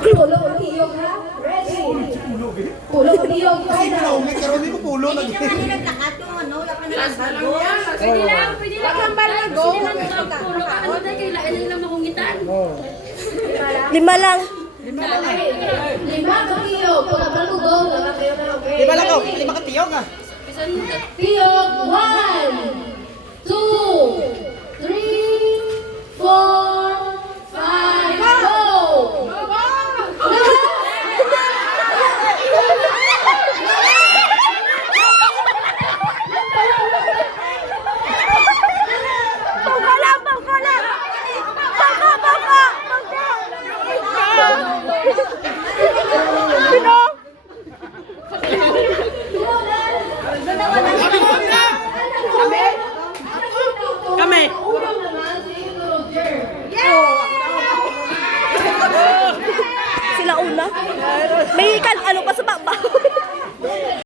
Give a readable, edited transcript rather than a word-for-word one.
Pulo o tiyog ha? Ready? Pulo o tiyog. Kasi naumit karon ko pulo lagi. Hindi naglakat yung ano, wala pa naglago. Pwede lang, pwede lang. Bakang balago. Puro ka, ano tayo, kailangan lang makungitan. Lima lang. Lima ka tiyog. Pagkabalugo, lama kayo na okay. Di ba lang ako? Lima ka tiyog ah. Tiyog, 1, 2, 3, 4, 5, go! Bangka lang, bangka lang. Bangka, bangka, bangka. Sino? Kami. Sila una. May ano pa sa